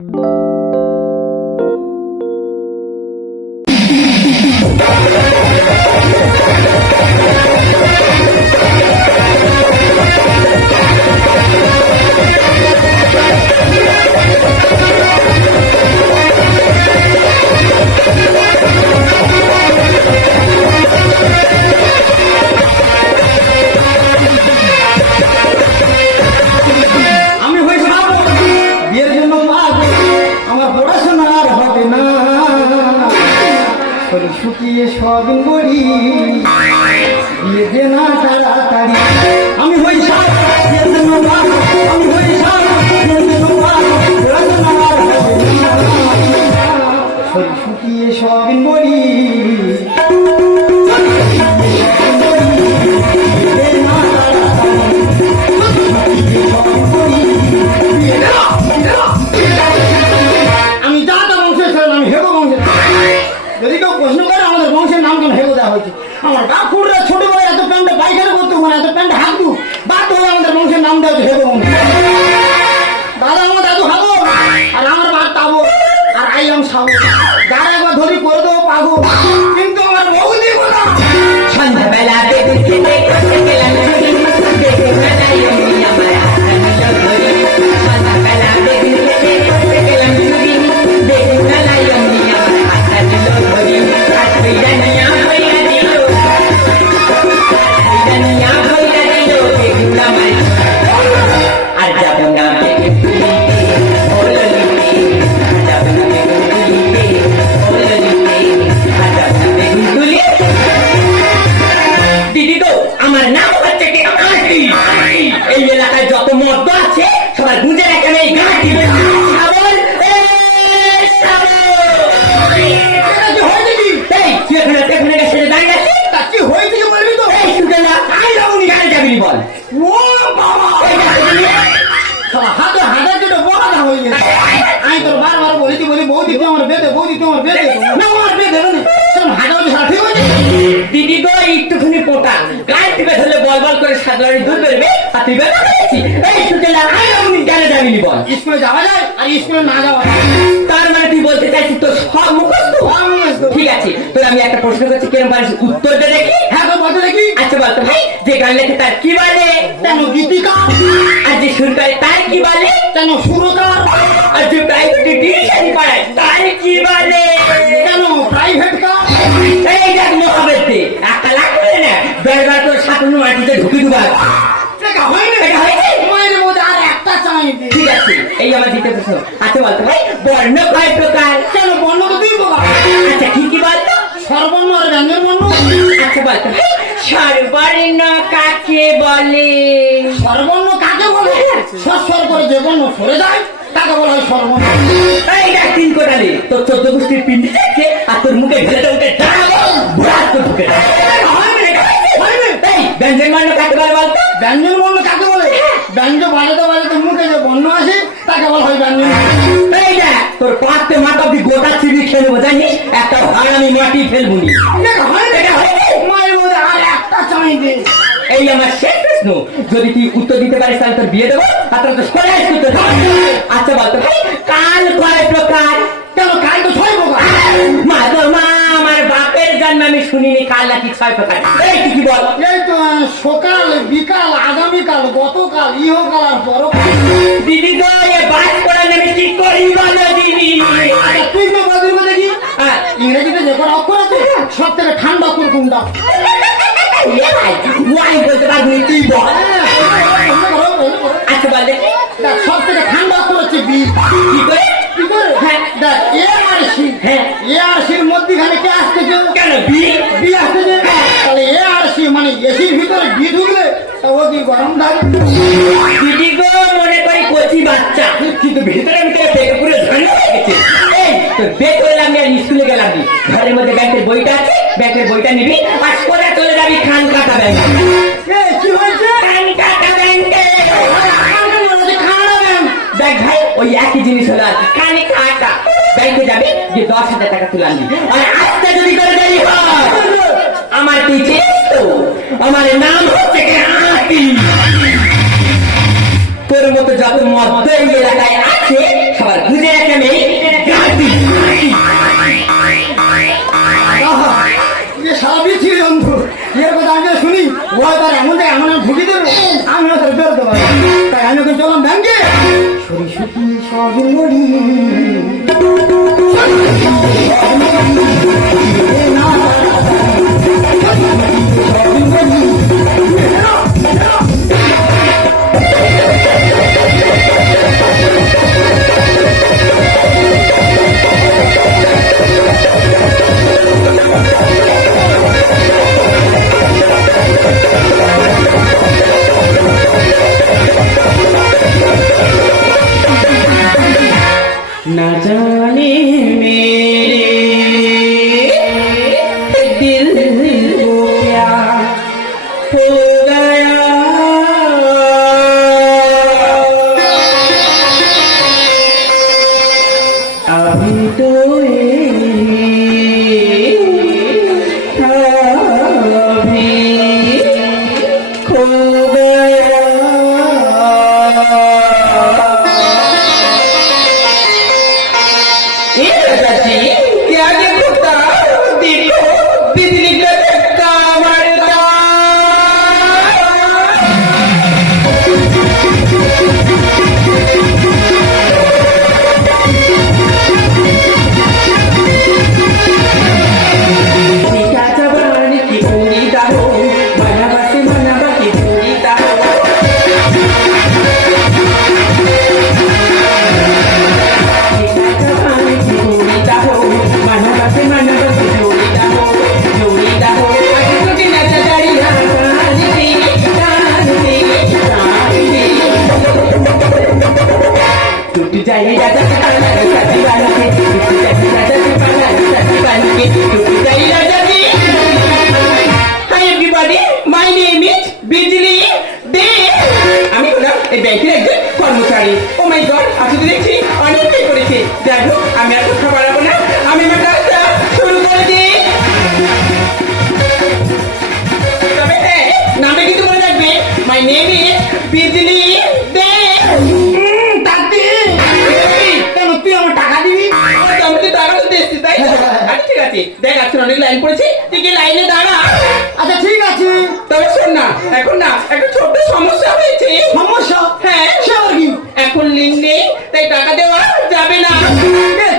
আমি সবিন বড়ি না আমি পাগল আমি শরীর শুকিয়ে সবিন বল বল করে সাদরানি দুধ বেরবে আর তুই বের এই শুকে না আই যাবনি গাড়ি যাবি বল? স্কুলে যাওয়া যায় আর স্কুলে না যাওয়া তার মানে তুই বলতে চাইছিস তোর সব মুখস্থ? ঠিক আছে তোর আমি একটা প্রশ্ন করছি কিরম পারিস উত্তরটা দেখি? হ্যাঁ তো বলতে দেখি। আচ্ছা বলতো ভাই যে গান লেখে তার কি বলে কেন গীতিকা? আর যে সুর করে তার কি বলে কেন সুরকার আর যে প্রাইভেটে ডিভিশন পায় তার কি বলে কেন প্রাইভেট কার এই দেখ মহাবেদে মায়ের মধ্যে আর একটা চাই দে। ঠিক আছে এই আমার দিতে তো শোন। বলতো ভাই বর্ণ কয় প্রকার? কেন বর্ণ তো দুই প্রকার আচ্ছা ঠিকই বলতো সর্বর্ণ আর ব্যঞ্জন বর্ণ? আচ্ছা বলতো সর্বর্ণ কাকে বলে? সর্বর্ণ কাকে বলে? সস্বর করে যে বর্ণ সরে যায় তাকে বলা হয় সর্বর্ণ এই দেখ তিন কোটালি। তোর চোদ্দ গোষ্ঠীর পিন্ডি যাচ্ছে আর তোর মুখে ভেতরে উঠে দাঁড়াবো ঢুকে। এই ব্যঞ্জন বর্ণ কাকে বলে বলতো? ব্যঞ্জন বর্ণ কাকে বলে? ব্যঞ্জন বাজাতে বাজাতে মুখে যে বর্ণ আসে তাকে বলা হয় ব্যঞ্জন। এই তোর পাঁচতে মাথা অব্দি গোটা চিবি খেয়ে নেব জানিস? একটা ভাড় আমি মাটি ফেলবুনি দেখা না, হয় এই আমার শেষ প্রশ্ন। যদি তুই উত্তর দিতে পারিস তাহলে তোর বিয়ে দেবো আর তোর তো আচ্ছা বলতো ভাই কাল কয় প্রকার? জন্ম শুনিনি কাল নাকি ছয় প্রকার এই কি বল? এই তো সকাল বিকাল আগামীকাল গতকাল ইহকাল আর পরকাল। দিদি গো এ করে নেবে কি করি বলো দিদি? আচ্ছা, তুই তো বলবি বলে দেখি? হ্যাঁ, ইংরেজিতে যে কোনো অক্ষর আছে সব থেকে ঠান্ডা অক্ষর কোনটা? ওয়াই বলতে পারবি তুই বল। তা ও কি গরম থাকে দিদি গো মনে করি কচি বাচ্চা। কিন্তু ভেতরে ভিতরে পেটে পুরো ধান গেছে। এই করলাম আমি স্কুলে গেলাম ঘরের মধ্যে ব্যাংকের বইটা আছে ব্যাংকের বইটা নিবি আর সোজা চলে যাবি খান কাটা ব্যাংক। কি হয়েছে? খান কাটা ব্যাংকে। দেখ ভাই ওই একই জিনিস হলো আর। কানে কাটা। ব্যাংকে যাবি যে দশ হাজার টাকা তুলে আনবি। আর আজকে যদি করে দেরি হয় আমার তুই তো? আমার নাম হচ্ছে তোর মতো যত মদ্য এই এলাকায় আছে সবার এখানে আহা, এ সারা এর কথা আমি শুনি। এমন দেবে আমি বেরোতে পারব তাই আমি ওকে চললাম ব্যাংকে 你的眼 কর্মচারী। ও মাই গড আজকে তো দেখছি অনেক পে করেছে। যাই হোক আমি আর কথা বাড়াবো না। আমি আমার কাজটা শুরু করে দিই। তবে হ্যাঁ নামে কিন্তু মনে রাখবে। মাই নেম ইজ বিজলি দে কেন তুই আমার টাকা দিবি? আমি তো টাকা তো দিচ্ছি তাই আচ্ছা ঠিক আছে। দেখ আজকে অনেক লাইন পড়েছি তুই কি লাইনে দাঁড়া। আচ্ছা ঠিক আছে। তবে শোন না এখন না একটা ছোট্ট সমস্যা হয়েছে। সমস্যা? হ্যাঁ কি লিঙ্ক নেই তাই টাকা দেওয়া যাবে না।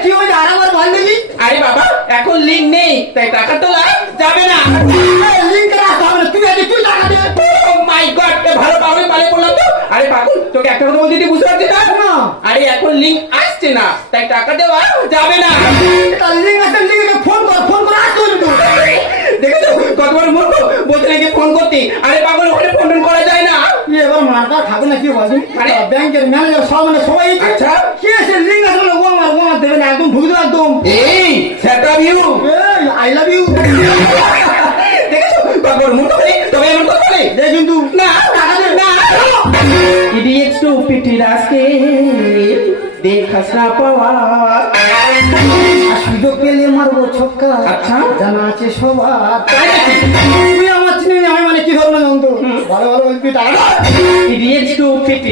কি হয়েছে? আর একবার বল দেখি। আরে বাবা এখন লিঙ্ক নেই তাই টাকা তোলা যাবে না। লিঙ্ক তুই আগে তুই টাকা দে। মাই গড ভালো পাগল পালে পড়লাম তো। আরে পাগল তোকে একটা কথা তুই বুঝতে পারছিস না। আরে এখন লিঙ্ক আসছে না তাই টাকা দেওয়া যাবে না। লিঙ্ক আছে লিঙ্কে ফোন কর ফোন করে আসতে দেখেছ? কতবার মূর্খ বলতে নাকি ফোন করতে। আরে পাগল ওখানে ফোন টোন করা যায় না। কি এবার মার্কা খাবে না কি বলছি আরে? ব্যাংকের ম্যানেজার সব মানে সবাই আচ্ছা। কি আছে লিঙ্ক আছে ও আমার ও আমার দেবে না একদম ঢুকে দেবে একদম। এই সেটা ভিউ আই লাভ ইউ দেখেছ? পাগল মূর্খ তবে এমন কথা বলে। দে কিন্তু। না না। ইডিয়েটস টু পিটি রাস্তে। দেখাস না পাওয়া সুযোগ পেলে মারবো ছক্কা আচ্ছা। জানা আছে সবার আমার চিনি আমি মানে কি ধরনের যন্ত্র ভালো ভালো বলবি টাকা দে। টু পিটি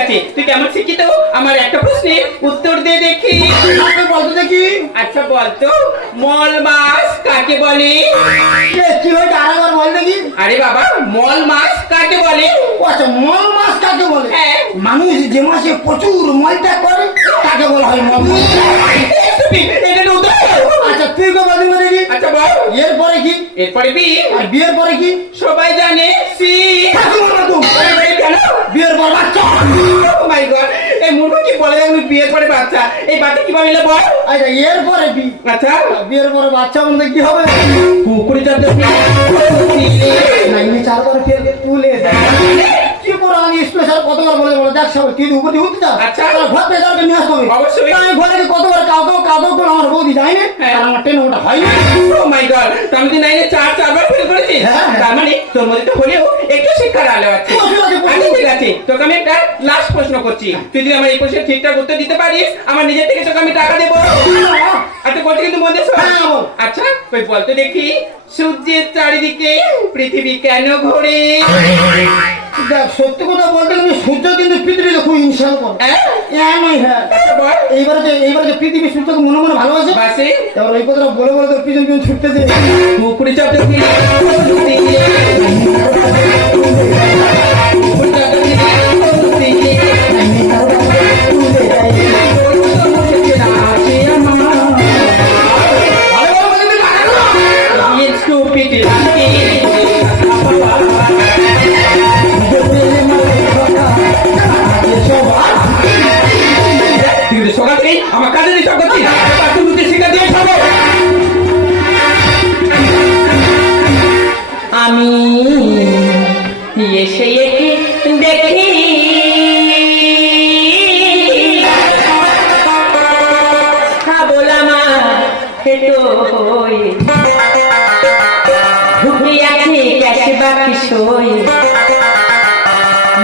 আছে তুই কেমন শিক্ষিত? আমার একটা প্রশ্নের উত্তর দে দেখি। বলতে দেখি। আচ্ছা বলতো মল মাছ কাকে বলে? কি হয়েছে? আর একবার বল দেখি। আরে বাবা মল মাছ কাকে বলে? আচ্ছা মল মাছ কাকে বলে? হ্যাঁ। মানুষ যে মাসে প্রচুর মলটা করে তাকে বলা হয় মল। আচ্ছা তুই কে বলি দেখি। আচ্ছা বল। এরপরে কি? এরপরে বি আর বিয়ের পরে কি? সবাই জানে সি। বিয়ের পর বাচ্চা। মাই গড এই মূর্খ কি বলে দেখুন বিয়ের পরে বাচ্চা এই বাচ্চা কীভাবে এলো বল আচ্ছা এরপরে বি আচ্ছা বিয়ের পরে বাচ্চা বলতে কি হবে কুকুরি চারটে না ইনি চারবার ফেল আমি কতবার বলে বলে দেখ সবাই তুই উপরে উঠতে আচ্ছা। ঘর থেকে যাওয়াকে নিয়ে আসতে হবে। অবশ্যই। আমি ঘরে কতবার কাউকেও কাউকেও করে আমার বৌদি যায় না। আর আমার ট্রেনে ওটা হয়নি। ও মাই গড আমি তো নাইনে চার চারবার ফেল করেছি। তার মানে তোর মধ্যে তো হলেও একটু শিক্ষার আলো আছে। ঠিক আছে, ঠিক আছে, আমি ঠিক আছে। তোকে আমি একটা লাস্ট প্রশ্ন করছি। তুই যদি আমার এই প্রশ্নের ঠিকঠাক উত্তর দিতে পারিস আমার নিজের থেকে তোকে আমি টাকা দেবো। আচ্ছা বলতে কিন্তু মনে। হ্যাঁ, বল। আচ্ছা ওই বলতে দেখি। সূর্যের চারিদিকে পৃথিবী কেন ঘোরে। দেখ সত্যি কথা বলতে গেলে সূর্য কিন্তু পৃথিবীতে খুব ইনসাল করে। হ্যাঁ? হ্যাঁ নয় হ্যাঁ। এইবারে যে এইবারে যে পৃথিবী সূর্যকে মনে মনে ভালোবাসে বাসে এবার ওই কথাটা বলে বলে তো পিছন পিছন ছুটতেছে। পুকুরি চাপতে গিয়ে কাজে দিতে করছি শিখা দিয়ে আমি এসে একে দেখি।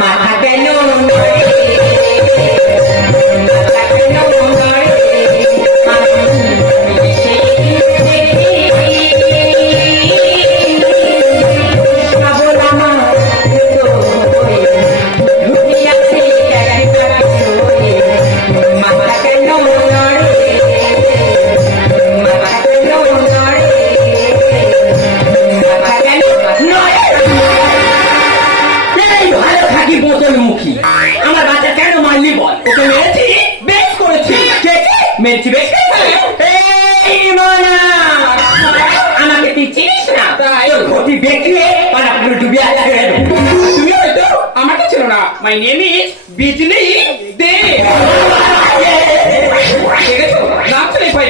মাথা কেন শুনে ভয়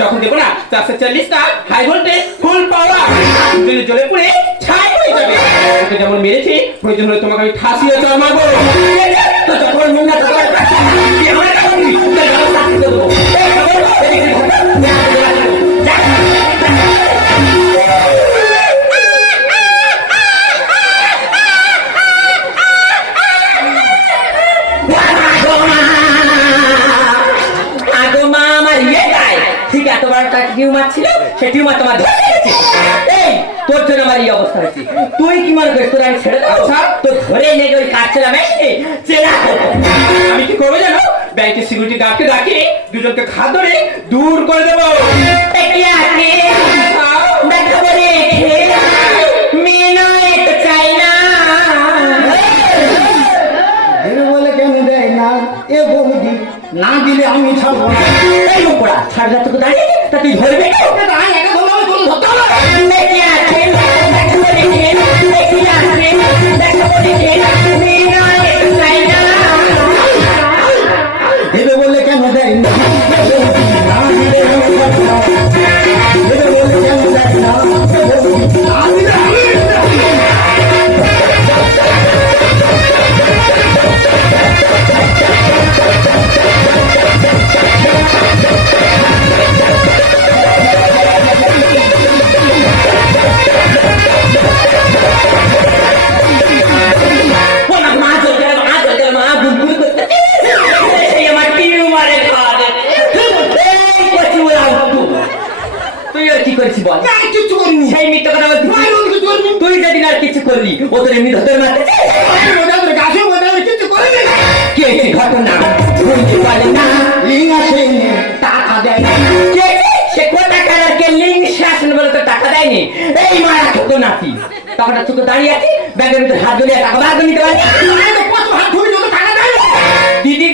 যখন দেবো না চারশো চল্লিশটা হাই ভোল্টেজ ফুল পাওয়ার দুজনে জ্বলে পুড়ে ছাই হয়ে যাবে। তোকে যেমন মেরেছি, প্রয়োজন হলে তোমাকে আমি ঠাসিয়ে চড় মারবো তো যখন মুখ তখন সেই টিউমার তোমার এই তোর জন্য আমার এই অবস্থা হয়েছে। তুই কি মনে করিস তোর আমি ছেড়ে দেবো? তো ধরে নিয়ে ওই কাজ চালাবে চেনা আমি কি করব জানো? ব্যাংকের সিকিউরিটি গার্ডকে ডাকি দুজনকে খাত ধরে দূর করে দেবো। না। দেবে বলে কেন দেয় না? এ বৌদি না দিলে আমি ছাড়বো না। এই উপরা সাড়ে সাতটা তো দাঁড়িয়ে তা তুই ধরবে এটা আমি একা ধরবো, আমি তোকে ধরতে হবে না। তুই আর কি করেছিস বল না, কিচ্ছু করিনি। সেই মিথ্যা কথা বলছিস না, আমি কিছু করিনি। তুই যেদিন আর কিছু করলি ও তোর এমনি ধরে মারতে মজা করে গাছে মজা করে কিচ্ছু করিনি। কি ঘটনা বলতে পারে না লিং আসে, টাকা দেয় কে সে কোথা কারকে লিঙ্ক শাসন বলে তো টাকা দেয়নি এই মারা নাতি তখন চুকে দাঁড়িয়ে আছি ব্যাগের ভিতরে হাত ধরিয়ে টাকা বার করে নিতে পারি হাত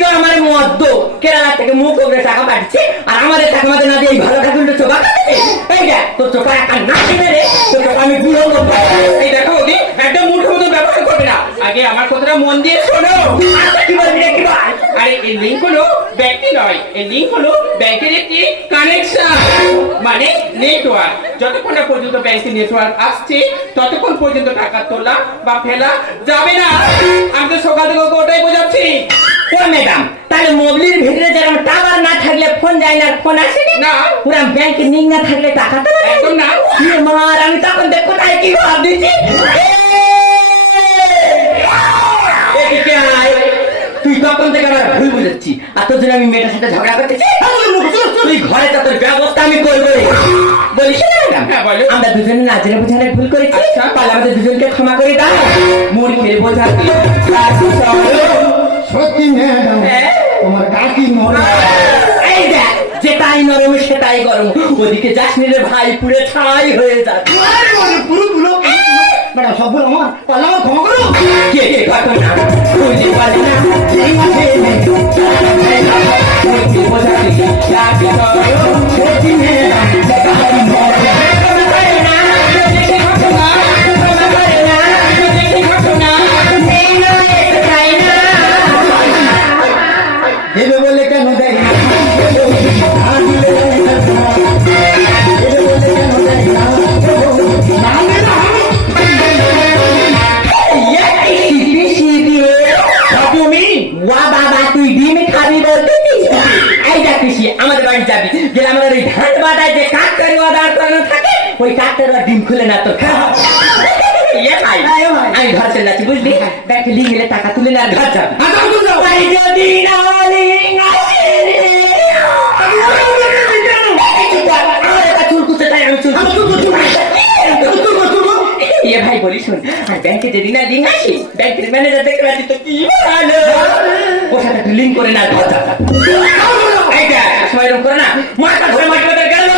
তো আমার মদ্য কেরালা থেকে মুখ করে টাকা পাঠিয়েছে। আর আমাদের টাকা মধ্যে না ভালো ঠাকুর চোখা কাটছে এই দেখ, তোর চোখা একটা না রে, তোর চোখা আমি গুলো করব। এই দেখো ওদি, একদম মুঠো মতো ব্যবহার করবে না। আগে আমার কথাটা মন দিয়ে শোনো। আচ্ছা? আরে, এই লিঙ্ক হলো ব্যাংকে নয়। এই লিঙ্ক হলো ব্যাংকের একটি কানেকশন মানে নেটওয়ার্ক যতক্ষণ না পর্যন্ত ব্যাংকে নেটওয়ার্ক আসছে, ততক্ষণ পর্যন্ত টাকা তোলা বা ফেলা যাবে না। আমি তো সকাল থেকে ওটাই বোঝাচ্ছি। ও ম্যাডাম তাহলে মোবাইলের ভিতরে যেরকম টাওয়ার না থাকলে ফোন যায় না ফোন আসে না। পুরা ব্যাংকে লিঙ্ক না থাকলে টাকা তো একদম না। মার আমি তখন দেখ কোথায় কি ভাব দিচ্ছি। তুই তখন থেকে আমার ভুল বুঝেছি আর তোর জন্য আমি মেয়েটার সাথে ঝগড়া করতেছি তুই ঘরে তো তোর ব্যবস্থা আমি করব বলিস না? হ্যাঁ। আমরা দুজনে ভুল করেছি আচ্ছা। তাহলে আমাদের দুজনকে ক্ষমা করে দাও মুড়িয়ে বোঝাতে সত্যি ম্যাডাম হ্যাঁ? তোমার কাকি নরম এই দেখ যেটাই নরম সেটাই গরম ওদিকে যাস রে ভাই পুরে ছাই হয়ে যাবে পুরো পুরো ম্যাডাম সব ভুল আমার পারলে আমার ক্ষমা করো কে কে ঘটনা বুঝতে পারি না। বুঝতে ব্যাংকে গেলে টাকা তুলে না ঘর যাবি। যাব। ভাই যদি না তাই। ইয়ে ভাই বলি শোন আর ব্যাংকে যদি না লিঙ্ক আসি ব্যাংকের ম্যানেজার দেখে রাখি তো কি ভালো। ওর সাথে একটু লিঙ্ক করে না ঘর যাতা এই দেখ এরকম করে না মাথা ধরে মাথা ধরে গেল।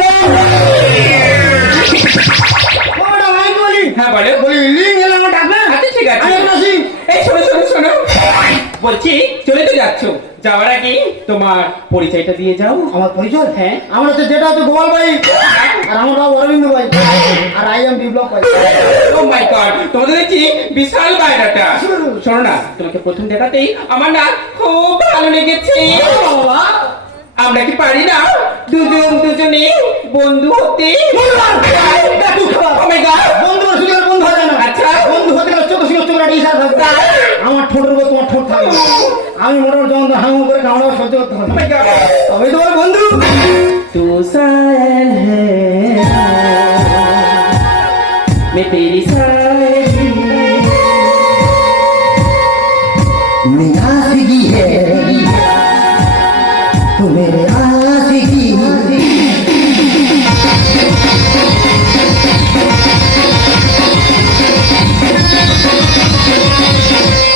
হ্যাঁ বলো বলি লিঙ্ক এলে আমার ডাকবে আচ্ছা ঠিক আছে আমি এখন আসি এই শোনো শোনো শোনো বলছি চলে তো যাচ্ছ। যাওয়ার আগে তোমার পরিচয়টা দিয়ে যাও। আমার পরিচয়? হ্যাঁ। আমার হচ্ছে যেটা হচ্ছে গোপাল ভাই। আর আমার বাবা অরবিন্দ ভাই। আর আই এম বিপ্লব ভাই। ও মাই গড তোমাদের দেখছি বিশাল বাইরাটা। শোনো না তোমাকে প্রথম দেখাতেই আমার না খুব ভালো লেগেছে। আমরা কি পারি না? দুজন দুজনে বন্ধু হতে। Oh! বন্ধু শুধু বন্ধু আচ্ছা। বন্ধু হতে গেলে চোখ শিখে চোখ রাখি ইশারা থাকবে আমার ঠোঁটের উপর তোমার ঠোঁট থাকবে আমি মোটামুটি যখন হাঙ্গু করে কামড়া সহ্য করতে Oh পারি my God! তবে তোমার বন্ধু तू सायल है मैं तेरी सायली आशिकी है तू मेरे आशिकी Música